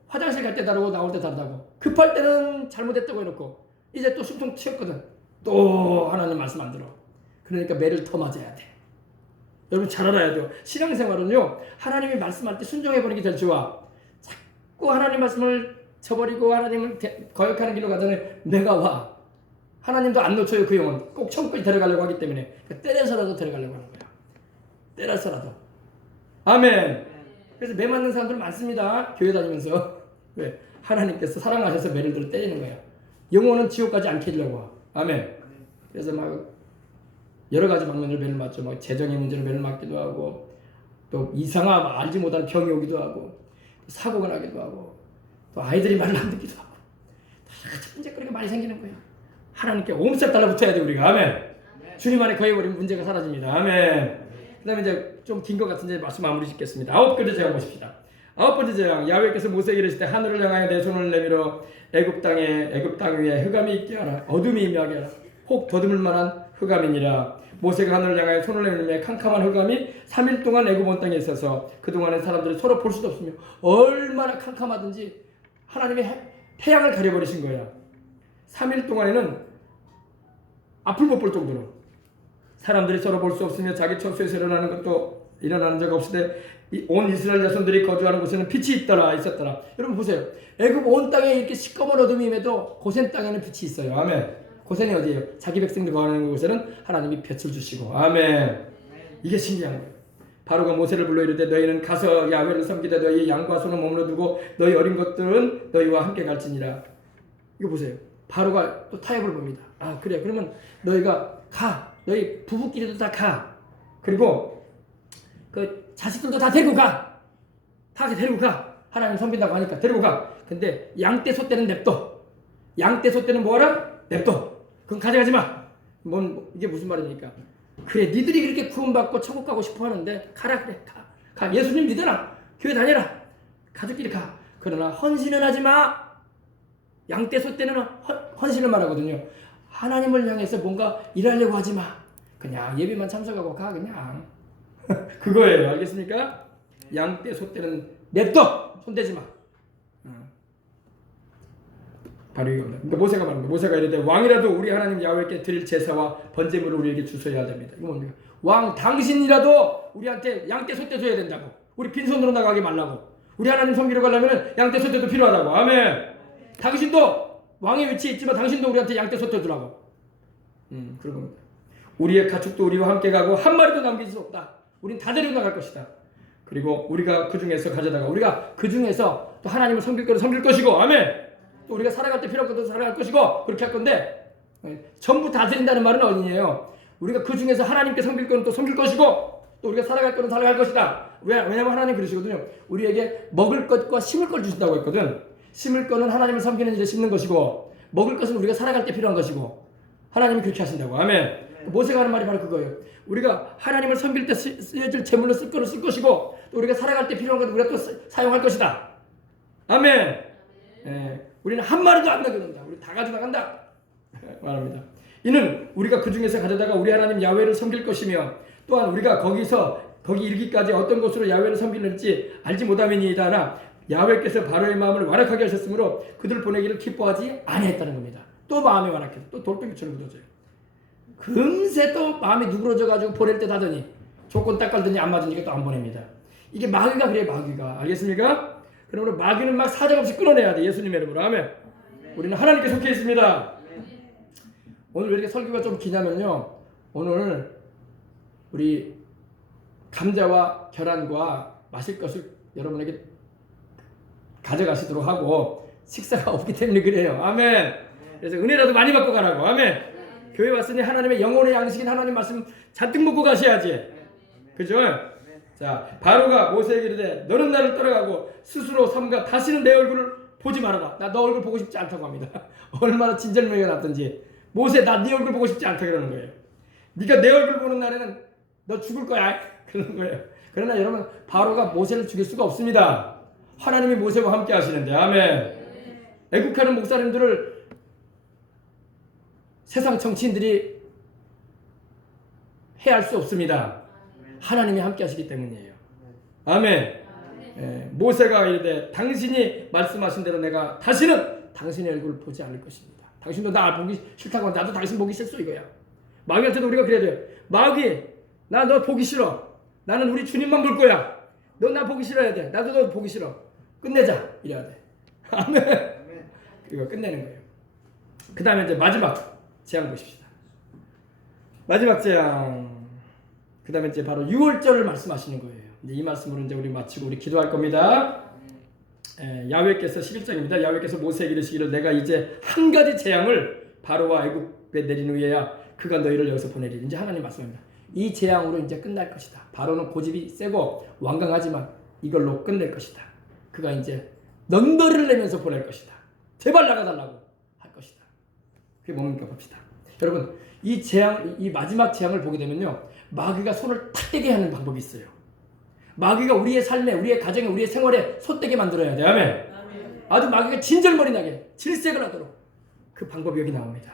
화장실 갈 때 다르고 나올 때 다르다고. 급할 때는 잘못했다고 해놓고 이제 또 숨통 튀었거든. 또 하나님 말씀 안 들어. 그러니까 매를 더 맞아야 돼. 여러분 잘 알아야 돼요. 신앙생활은요. 하나님이 말씀할 때 순종해버리는 게 제일 좋아. 자꾸 하나님 말씀을 저버리고 하나님을 거역하는 길로 가잖아요. 내가 와. 하나님도 안 놓쳐요. 그 영혼. 꼭 천국까지 데려가려고 하기 때문에 때려서라도 데려가려고 하는 거야. 때려서라도. 아멘. 그래서 매 맞는 사람들 많습니다. 교회 다니면서. 왜? 하나님께서 사랑하셔서 매를 들어 때리는 거야. 영혼은 지옥까지 안 캐려고. 아멘. 그래서 막 여러 가지 방면으로 매를 맞죠. 막 재정의 문제로 매를 맞기도 하고, 또 이상한 알지 못할 병이 오기도 하고, 사고가 나기도 하고, 또 아이들이 말을 안 듣기도 하고, 문제거리가 많이 생기는 거예요. 하나님께 옴싹 달라붙어야 돼 우리가. 아멘. 주님 안에 거해버리면 문제가 사라집니다. 아멘. 그다음에 이제 좀 긴 것 같은데 말씀 마무리 짓겠습니다. 9번째 재앙 보십시다. 9번째 재앙. 야훼께서 모세에게 이르시되 하늘을 향하여 내 손을 내밀어 애굽 땅 위에 흑암이 있게 하라. 어둠이 임하게 하라. 혹 더듬을 만한 흑암이니라. 모세가 하늘을 향하여 손을 내밀며 캄캄한 흑암이 3일 동안 애굽 온 땅에 있어서 그동안에 사람들이 서로 볼 수도 없으며 얼마나 캄캄하든지 하나님이 태양을 가려버리신 거야. 3일 동안에는 앞을 못 볼 정도로 사람들이 서로 볼 수 없으며 자기 처소에서 일어나는 적 없으되 온 이스라엘 자손들이 거주하는 곳에는 빛이 있었더라. 여러분 보세요. 애굽 온 땅에 이렇게 시꺼먼 어둠이 임해도 고센 땅에는 빛이 있어요. 아멘. 고센이 어디예요? 자기 백성들 거하는 곳에는 하나님이 빛을 주시고. 아멘. 이게 신기한 거예요. 바로가 모세를 불러 이르되 너희는 가서 야훼를 섬기되 너희 양과 소는 머물러 두고 너희 어린 것들은 너희와 함께 갈지니라. 이거 보세요. 바로가 또 타협을 봅니다. 아 그래 그러면 너희가 가. 너희 부부끼리도 다 가. 그리고 그 자식들도 다 데리고 가. 다 데리고 가. 하나님 섬긴다고 하니까 데리고 가. 근데 양떼 소떼는 냅둬. 양떼 소떼는 뭐하라? 냅둬. 그건 가져가지 마. 이게 무슨 말입니까? 그래 니들이 그렇게 구원받고 천국 가고 싶어 하는데 가라 그래 가. 예수님 믿어라. 교회 다녀라. 가족끼리 가. 그러나 헌신은 하지 마. 양떼 소떼는 헌신을 말하거든요. 하나님을 향해서 뭔가 일하려고 하지 마. 그냥 예배만 참석하고 가 그냥. 그거예요. 알겠습니까? 양떼 소떼는 냅둬. 손대지 마. 바로 이겁니다. 그러니까 모세가 말합니다. 모세가 이르되 왕이라도 우리 하나님 야훼께 드릴 제사와 번제물을 우리에게 주셔야 됩니다. 이거 뭡니까? 왕 당신이라도 우리한테 양떼 소떼 줘야 된다고. 우리 빈손으로 나가게 말라고. 우리 하나님 섬기러 가려면 양떼 소떼도 필요하다고. 아멘. 당신도 왕의 위치에 있지만 당신도 우리한테 양떼 소떼 주라고. 그런 겁니다. 우리의 가축도 우리와 함께 가고 한 마리도 남길 수 없다. 우린 다 데리고 나갈 것이다. 그리고 우리가 그 중에서 가져다가 우리가 그 중에서 또 하나님을 섬길 거는 섬길 것이고 아멘. 또 우리가 살아갈 때 필요 없거든 살아갈 것이고 그렇게 할 건데 전부 다 드린다는 말은 아니에요. 우리가 그 중에서 하나님께 섬길 거는 또 섬길 것이고 또 우리가 살아갈 거는 살아갈 것이다. 왜냐면 하나님 그러시거든요. 우리에게 먹을 것과 심을 걸 주신다고 했거든. 심을 거는 하나님을 섬기는 일에 심는 것이고 먹을 것은 우리가 살아갈 때 필요한 것이고 하나님이 그렇게 하신다고. 아멘. 모세가 하는 말이 바로 그거예요. 우리가 하나님을 섬길 때 쓰여질 제물로 쓸 거는 쓸 것이고 또 우리가 살아갈 때 필요한 것 우리가 또 사용할 것이다. 아멘. 예, 우리는 한 마리도 안 남겨둔다. 우리 다 가져나간다. 말합니다. 이는 우리가 그 중에서 가져다가 우리 하나님 야훼를 섬길 것이며 또한 우리가 거기 이르기까지 어떤 곳으로 야훼를 섬기는지 알지 못함이니이다. 하나 야훼께서 바로의 마음을 완악하게 하셨으므로 그들 보내기를 기뻐하지 아니했다는 겁니다. 또 마음이 완악해서 또 돌덩이처럼 굳어져요. 금세 또 마음이 누그러져가지고 보낼 듯 하더니 조건 딱 깔더니 안 맞으니까 또 안 보냅니다. 이게 마귀가 그래요. 마귀가. 알겠습니까? 그러므로 마귀는 막 사정없이 끊어내야 돼. 예수님의 이름으로. 아멘. 우리는 하나님께 속해 있습니다. 오늘 왜 이렇게 설교가 좀 기냐면요. 오늘 우리 감자와 계란과 마실 것을 여러분에게 가져가시도록 하고 식사가 없기 때문에 그래요. 아멘. 그래서 은혜라도 많이 받고 가라고. 아멘. 교회 왔으니 하나님의 영혼의 양식인 하나님 말씀 잔뜩 먹고 가셔야지. 그죠? 자, 바로가 모세에게 이르되 너는 나를 떠나가고 스스로 삼가 다시는 내 얼굴을 보지 말아라. 나 너 얼굴 보고 싶지 않다고 합니다. 얼마나 진절명이 났던지. 모세 나 네 얼굴 보고 싶지 않다 그러는 거예요. 네가 내 얼굴 보는 날에는 너 죽을 거야. 그러는 거예요. 그러나 여러분 바로가 모세를 죽일 수가 없습니다. 하나님이 모세와 함께 하시는데. 아멘. 애국하는 목사님들을 세상 정치인들이 해할 수 없습니다. 하나님이 함께 하시기 때문이에요. 아멘. 모세가 이르되 당신이 말씀하신 대로 내가 다시는 당신의 얼굴을 보지 않을 것입니다. 당신도 나 보기 싫다고 하면 나도 당신 보기 싫소 이거야. 마귀한테도 우리가 그래야 돼요. 마귀 나 너 보기 싫어. 나는 우리 주님만 볼 거야. 너 나 보기 싫어야 돼. 나도 너 보기 싫어. 끝내자 이래야 돼. 아멘. 이거 끝내는 거예요. 그 다음에 이제 마지막 재앙 보십시다. 마지막 재앙. 그 다음에 이제 바로 6월절을 말씀하시는 거예요. 이제 이 말씀으로 이제 우리 마치고 우리 기도할 겁니다. 야훼께서 11장입니다. 야훼께서 모세에게 이르시기를 내가 이제 한 가지 재앙을 바로와 애굽에 내린 후에야 그가 너희를 여기서 보내리리. 이제 하나님 말씀합니다. 이 재앙으로 이제 끝날 것이다. 바로는 고집이 세고 완강하지만 이걸로 끝낼 것이다. 그가 이제 넌더리를 내면서 보낼 것이다. 제발 나가달라고 할 것이다. 그게 뭡니까 봅시다. 여러분 이 재앙, 이 마지막 재앙을 보게 되면요. 마귀가 손을 탁 떼게 하는 방법이 있어요. 마귀가 우리의 삶에, 우리의 가정에, 우리의 생활에 손떼게 만들어야 돼. 아멘. 아주 마귀가 진절머리 나게 질색을 하도록 그 방법이 여기 나옵니다.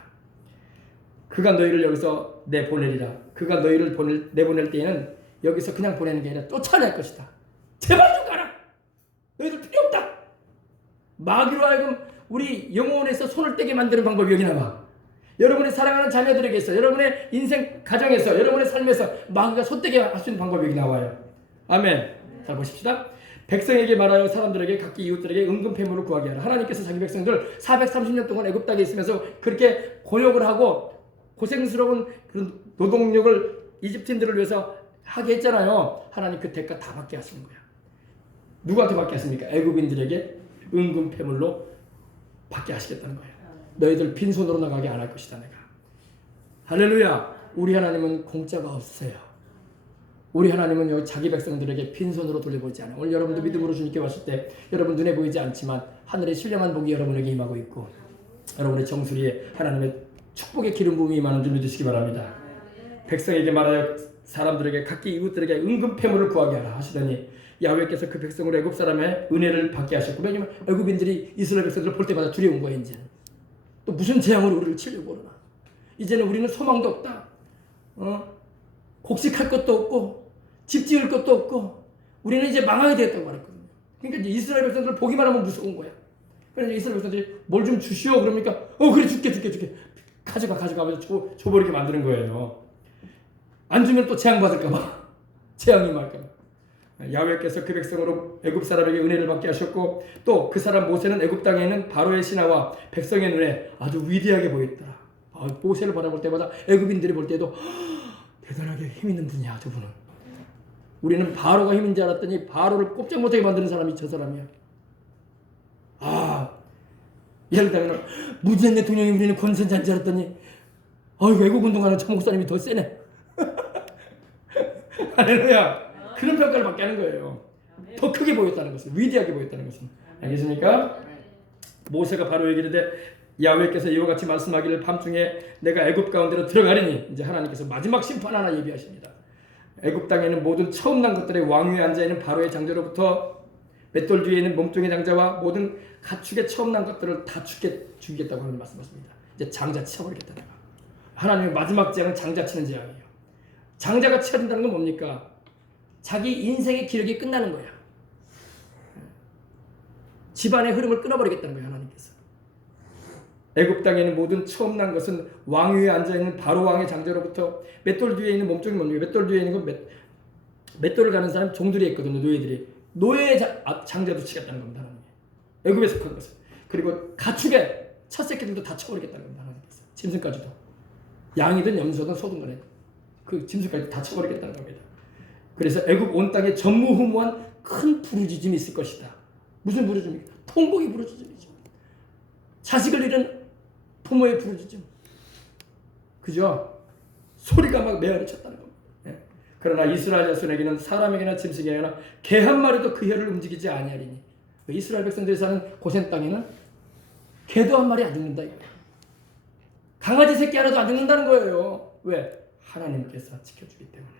그가 너희를 여기서 내보내리라. 그가 너희를 내보낼 때에는 여기서 그냥 보내는 게 아니라 쫓아낼 것이다. 제발 좀 가라. 너희들 필요 없다. 마귀로 하여금 우리 영혼에서 손을 떼게 만드는 방법이 여기 나와. 여러분의 사랑하는 자녀들에게서, 여러분의 인생 가정에서, 여러분의 삶에서 마귀가 손떼게 할 수 있는 방법이 여기 나와요. 아멘. 잘 보십시다. 백성에게 말하여 사람들에게 각기 이웃들에게 은금 패물을 구하게 하라. 하나님께서 자기 백성들 430년 동안 애굽 땅에 있으면서 그렇게 고역을 하고 고생스러운 그런 노동력을 이집트인들을 위해서 하게 했잖아요. 하나님 그 대가 다 받게 하시는 거야. 누구한테 받게 하십니까? 애굽인들에게 은금 패물로 받게 하시겠다는 거예요. 너희들 빈손으로 나가게 안 할 것이다 내가. 할렐루야. 우리 하나님은 공짜가 없어요. 우리 하나님은 여기 자기 백성들에게 빈손으로 돌려보지 않아요. 오늘 여러분도 믿음으로 주님께 왔을 때 여러분 눈에 보이지 않지만 하늘의 신령한 복이 여러분에게 임하고 있고 여러분의 정수리에 하나님의 축복의 기름 부음이 임하는 줄 믿으시기 바랍니다. 백성에게 말하여 사람들에게 각기 이웃들에게 은금 패물을 구하게 하라 하시더니 야훼께서 그 백성으로 애굽 사람의 은혜를 받게 하셨고, 왜냐면 애굽인들이 이스라엘 백성들을 볼 때마다 두려운 거예요. 이제 또 무슨 재앙으로 우리를 치려고 그러나. 이제는 우리는 소망도 없다. 곡식할 것도 없고 집 지을 것도 없고 우리는 이제 망하게 되었다고 말했거든요. 그러니까 이제 이스라엘 백성들 보기만 하면 무서운 거야. 그래서 이스라엘 백성들이 뭘 좀 주시오 그러니까 그래 줄게 가져가 하면서 줘버리게 만드는 거예요. 안 주면 또 재앙 받을까봐 재앙이 말까봐. 야훼께서 그 백성으로 애굽 사람에게 은혜를 받게 하셨고 또 그 사람 모세는 애굽 땅에 있는 바로의 신하와 백성의 눈에 아주 위대하게 보였더라. 모세를 바라볼 때마다 애굽인들이 볼 때도 대단하게 힘 있는 분이야 저분은. 우리는 바로가 힘인 줄 알았더니 바로를 꼼짝 못하게 만드는 사람이 저 사람이야. 예를 들면 문재인 대통령이 우리는 권선자인 줄 알았더니 외국 운동하는 저 목사님이 더 세네. 할렐루야. 그런 평가를 받게 하는 거예요. 더 크게 보였다는 것은, 위대하게 보였다는 것은. 알겠습니까? 모세가 바로에게 이르되 야훼께서 이와 같이 말씀하기를 밤중에 내가 애굽 가운데로 들어가리니, 이제 하나님께서 마지막 심판 하나 예비하십니다. 애굽 땅에는 모든 처음 난 것들의 왕위에 앉아 있는 바로의 장자로부터 맷돌 뒤에 있는 몸뚱이 장자와 모든 가축의 처음 난 것들을 다 죽이겠다고 하는 말씀하십니다. 이제 장자 치워버리겠다는 거. 하나님의 마지막 재앙은 장자 치는 재앙이에요. 장자가 치어진다는 건 뭡니까? 자기 인생의 기력이 끝나는 거야. 집안의 흐름을 끊어버리겠다는 거예요. 하나님께서. 애굽 땅에는 모든 처음 난 것은 왕위에 앉아있는 바로 왕의 장자로부터 맷돌 뒤에 있는 몸뚱이 뭡니까? 맷돌 뒤에 있는 건 맷돌을 가는 사람 종들이 있거든요. 노예들이. 노예의 장자도 치겠다는 겁니다. 하나님. 애굽에 속한 것은. 그리고 가축의 첫 새끼들도 다 쳐버리겠다는 겁니다. 하나님께서. 짐승까지도. 양이든 염소든 소든 간에 그 짐승까지 다 쳐버리겠다는 겁니다. 그래서 애굽 온 땅에 전무후무한 큰 부르짖음이 있을 것이다. 무슨 부르짖음입니까? 통곡의 부르짖음이죠. 자식을 잃은 부모의 부르짖음. 그죠? 소리가 막 메아리 쳤다는 겁니다. 그러나 이스라엘 자손에게는 사람에게나 짐승에게나 개 한 마리도 그 혀를 움직이지 아니하리니. 이스라엘 백성들이 사는 고센 땅에는 개도 한 마리 안 죽는다 이거예요. 강아지 새끼 하나도 안 죽는다는 거예요. 왜? 하나님께서 지켜주기 때문에.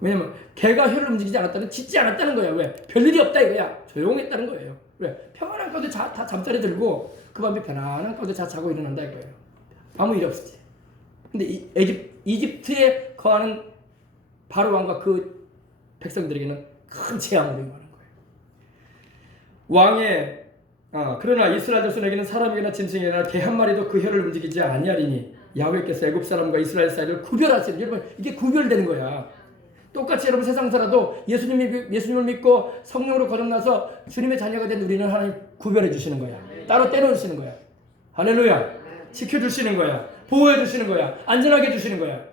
왜냐면 개가 혀를 움직이지 않았다면 짖지 않았다는 거야. 왜? 별일이 없다 이거야. 조용했다는 거예요. 왜? 평안한 가운데 다 잠자리 들고 그 밤에 편안한 가운데 자고 일어난다 이거예요. 아무 일 없었지. 근데 이집트에 거하는 바로 왕과 그 백성들에게는 큰 재앙으로 임하는 거예요. 그러나 이스라엘 자손에게는 사람에게나 짐승에게나 개 한 마리도 그 혀를 움직이지 아니하리니 야훼께서 애굽 사람과 이스라엘 사이를 구별하시는. 여러분 이게 구별되는 거야. 똑같이 여러분 세상 살아도 예수님을 믿고 성령으로 거듭나서 주님의 자녀가 된 우리는 하나님 구별해 주시는 거야. 따로 떼놓으시는 거야. 할렐루야. 지켜주시는 거야. 보호해 주시는 거야. 안전하게 해주시는 거야.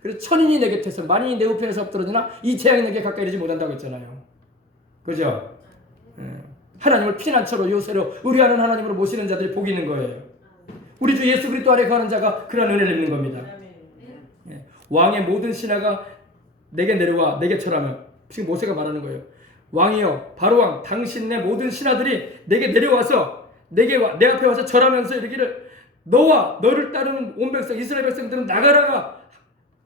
그래서 천인이 내 곁에서 만인이 내 우편에서 엎드러지나 이 재앙이 내게 가까이 이르지 못한다고 했잖아요. 그죠? 하나님을 피난처로 요새로 의뢰하는 하나님으로 모시는 자들이 복이 있는 거예요. 우리 주 예수 그리스도 아래 거하는 자가 그런 은혜를 입는 겁니다. 왕의 모든 신하가 내게 내려와 내게 절하면, 지금 모세가 말하는 거예요. 왕이여 바로 왕 당신 내 모든 신하들이 내게 내려와서 내 앞에 와서 절하면서 이르기를 너와 너를 따르는 온 백성 이스라엘 백성들은 나가라가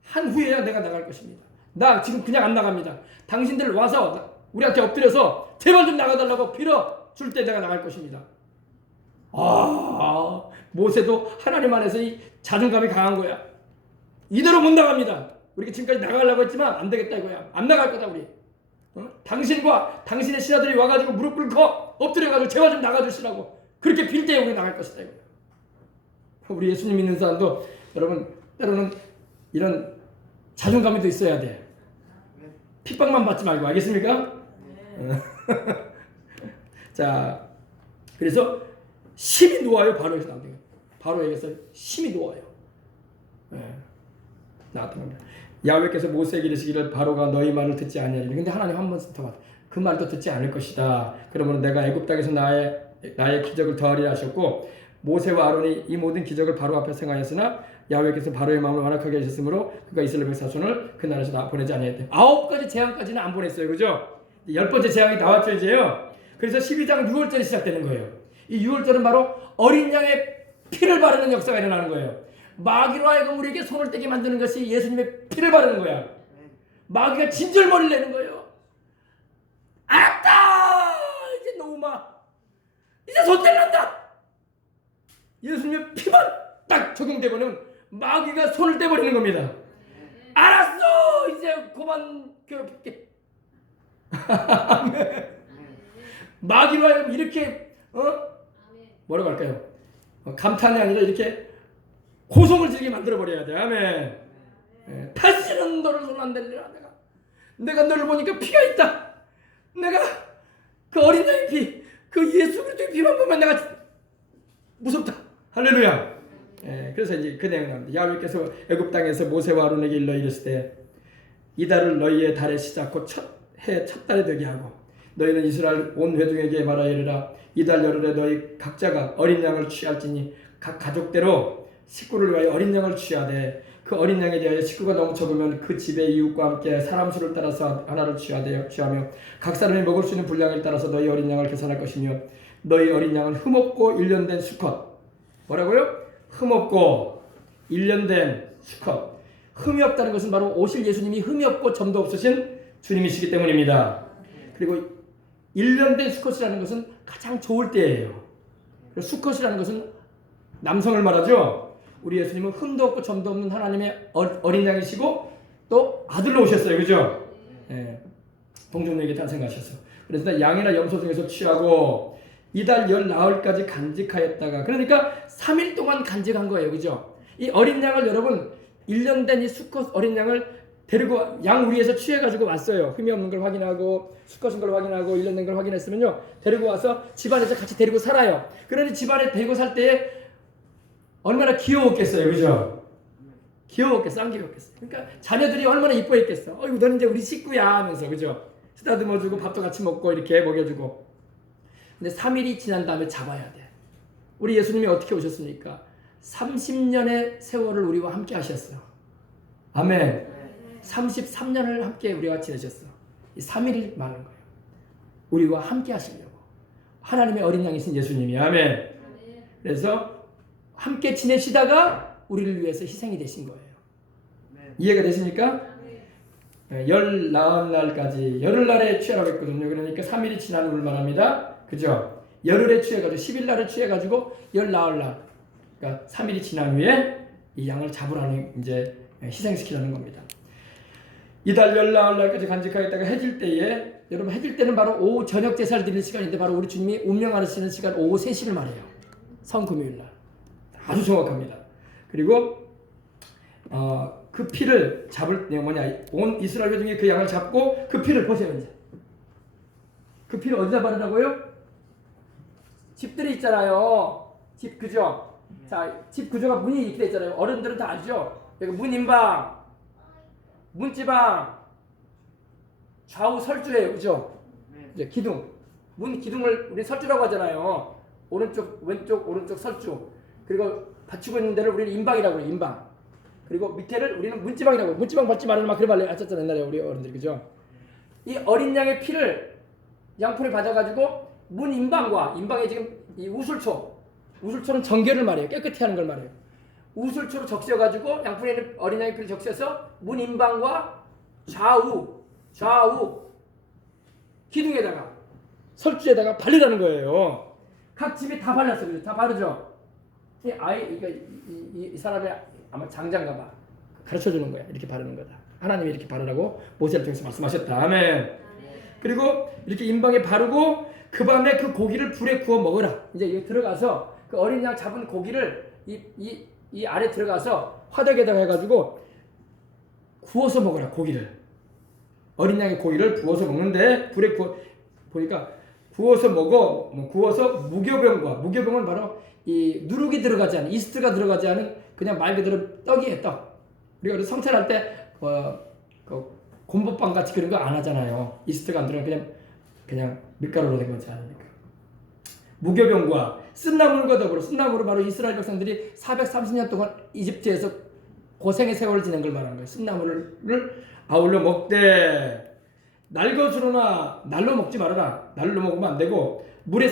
한 후에야 내가 나갈 것입니다. 나 지금 그냥 안 나갑니다. 당신들 와서 우리한테 엎드려서 제발 좀 나가달라고 빌어줄 때 내가 나갈 것입니다. 모세도 하나님 안에서 이 자존감이 강한 거야. 이대로 못 나갑니다. 우리가 지금까지 나가려고 했지만 안 되겠다 이거야. 안 나갈 거다 우리. 당신과 당신의 신하들이 와가지고 무릎 꿇고 엎드려가지고 제발 좀 나가주시라고 그렇게 빌 때 우리 나갈 것이다 이거야. 우리 예수님 믿는 사람도 여러분 때로는 이런 자존감이 또 있어야 돼. 핍박만 받지 말고. 알겠습니까? 자, 그래서 심히 놓아요. 바로에서 나오는 바로에게서 심히 놓아요. 나왔던 겁니다. 야훼께서 모세에게 이르시기를 바로가 너희 말을 듣지 아니하리니. 근데 하나님 한 번 더 봐. 그 말도 듣지 않을 것이다. 그러므로 내가 애굽 땅에서 나의 기적을 더하리라 하셨고, 모세와 아론이 이 모든 기적을 바로 앞에 행하였으나 야훼께서 바로의 마음을 완악하게 하셨으므로 그가 이스라엘 백성을 그 나라에서 보내지 아니하였대. 9가지 재앙까지는 안 보냈어요. 그죠? 10번째 재앙이 나왔죠 이제요. 그래서 12장 6월절이 시작되는 거예요. 이 6월절은 바로 어린 양의 피를 바르는 역사가 일어나는 거예요. 마귀로 하여금 우리에게 손을 떼게 만드는 것이 예수님의 피를 바르는 거야. 마귀가 진절머리를 내는 거예요. 알았다! 이제 너무마. 이제 손 떼는다! 예수님의 피만 딱 적용되고는 마귀가 손을 떼버리는 겁니다. 알았어! 이제 그만 괴롭힐게. 마귀로 하여금 이렇게 뭐라고 할까요? 감탄이 아니라 이렇게 고성을 지르게 만들어버려야 돼. 아멘. 다시는 너를 손 안 대리라. 내가 너를 보니까 피가 있다. 내가 그 어린 양의 피, 그 예수 그리스도의 피만 보면 내가 무섭다. 할렐루야. 그래서 이제 그 내용 나옵니다. 야훼께서 애굽 땅에서 모세와 아론에게 일러 이르시되 때 이달을 너희의 달의 시작 곧 첫 달에 되게 하고 너희는 이스라엘 온 회중에게 말하여 이르라. 이달 열흘에 너희 각자가 어린 양을 취할지니 각 가족대로 식구를 위하여 어린 양을 취하되 그 어린 양에 대하여 식구가 너무 적으면 그 집의 이웃과 함께 사람 수를 따라서 하나를 취하며 각 사람이 먹을 수 있는 분량을 따라서 너희 어린 양을 계산할 것이며 너희 어린 양은 흠없고 1년 된 수컷. 뭐라고요? 흠없고 1년 된 수컷. 흠이 없다는 것은 바로 오실 예수님이 흠이 없고 점도 없으신 주님이시기 때문입니다. 그리고 1년 된 수컷이라는 것은 가장 좋을 때예요. 수컷이라는 것은 남성을 말하죠. 우리 예수님은 흠도 없고 점도 없는 하나님의 어린 양이시고 또 아들로 오셨어요. 그죠? 동정녀에게 탄생하셨어. 그래서 양이나 염소 중에서 취하고 이달 열 나흘까지 간직하였다가, 그러니까 3일 동안 간직한 거예요. 그죠? 이 어린 양을 여러분 1년 된 이 수컷 어린 양을 데리고 양 우리에서 취해가지고 왔어요. 흠이 없는 걸 확인하고 수컷인 걸 확인하고 1년 된 걸 확인했으면요, 데리고 와서 집안에서 같이 데리고 살아요. 그러니 집안에 데리고 살 때에 얼마나 귀여웠겠어요. 그죠? 귀여웠겠어? 안 귀여웠겠어? 그러니까 자녀들이 얼마나 이뻐했겠어. 어이구 너는 이제 우리 식구야 하면서. 그죠? 쓰다듬어주고 밥도 같이 먹고 이렇게 먹여주고. 근데 3일이 지난 다음에 잡아야 돼. 우리 예수님이 어떻게 오셨습니까? 30년의 세월을 우리와 함께 하셨어요. 아멘. 33년을 함께 우리와 지내셨어. 이 3일을 말하는 거예요. 우리와 함께 하시려고. 하나님의 어린 양이신 예수님이. 아멘. 그래서 함께 지내시다가 우리를 위해서 희생이 되신 거예요. 이해가 되십니까? 열 나흘날까지, 열흘날에 취하라고 했거든요. 그러니까 3일이 지난 후를 말합니다. 그죠? 열흘에 취해가지고 10일날에 취해가지고 열 나흘날, 그러니까 3일이 지난 후에 이 양을 잡으라는, 이제 희생시키라는 겁니다. 이달 열 나흘날까지 간직하였다가 해질 때에, 여러분 해질 때는 바로 오후 저녁 제사를 드리는 시간인데 바로 우리 주님이 운명하시는 시간 오후 3시를 말해요. 성금요일날. 아주 정확합니다. 그리고 그 피를 잡을 때 온 이스라엘 중에 그 양을 잡고 그 피를 보세요. 이제 그 피를 어디다 바르라고요? 집들이 있잖아요. 집 그죠? 자, 집 구조가 문이 이렇게 있잖아요. 어른들은 다 아시죠? 여기 문인방, 문지방, 좌우 설주예요. 그죠? 이제 기둥. 문 기둥을 우리 설주라고 하잖아요. 오른쪽, 왼쪽, 오른쪽 설주. 그리고 받치고 있는 데를 우리는 인방이라고 해요. 인방. 그리고 밑에를 우리는 문지방이라고 해요. 문지방 받지 말아라 막 그래 말래 하셨잖아요. 옛날에 우리 어른들이. 그죠? 이 어린 양의 피를 양풀을 받아가지고 문 인방과 인방에 지금 이 우술초는 정결을 말해요. 깨끗이 하는 걸 말해요. 우술초로 적셔가지고 양풀에 있는 어린 양의 피를 적셔서 문 인방과 좌우 기둥에다가 설주에다가 바르라는 거예요. 각 집이 다 발랐어요. 그죠? 다 바르죠? 이 사람의 아마 장장가 봐. 가르쳐 주는 거야. 이렇게 바르는 거다. 하나님이 이렇게 바르라고 모세를 통해서 말씀하셨다. 아멘. 그리고 이렇게 인방에 바르고 그 밤에 그 고기를 불에 구워 먹어라. 이제 여기 들어가서 그 어린 양 잡은 고기를 이 안에 들어가서 화덕에다가 해가지고 구워서 먹어라. 고기를. 어린 양의 고기를 구워서 먹는데 불에 보니까 구워서 먹어. 구워서 무교병은 바로 이 누룩이 들어가지 않은, 이스트가 들어가지 않은 그냥 말 그대로 떡이에요. 떡. 우리가 성찬할 때 그 곰보빵 같이 그런 거 안 하잖아요. 이스트가 안 들어가면 그냥 밀가루로 된 거지 않으니까. 무교병과 쓴나물과 더불어 쓴나물은 바로 이스라엘 백성들이 430년 동안 이집트에서 고생의 세월을 지낸 걸 말하는 거예요. 쓴나물을 아울러 먹되 날 것으로나 날로 먹지 말아라. 날로 먹으면 안 되고 물에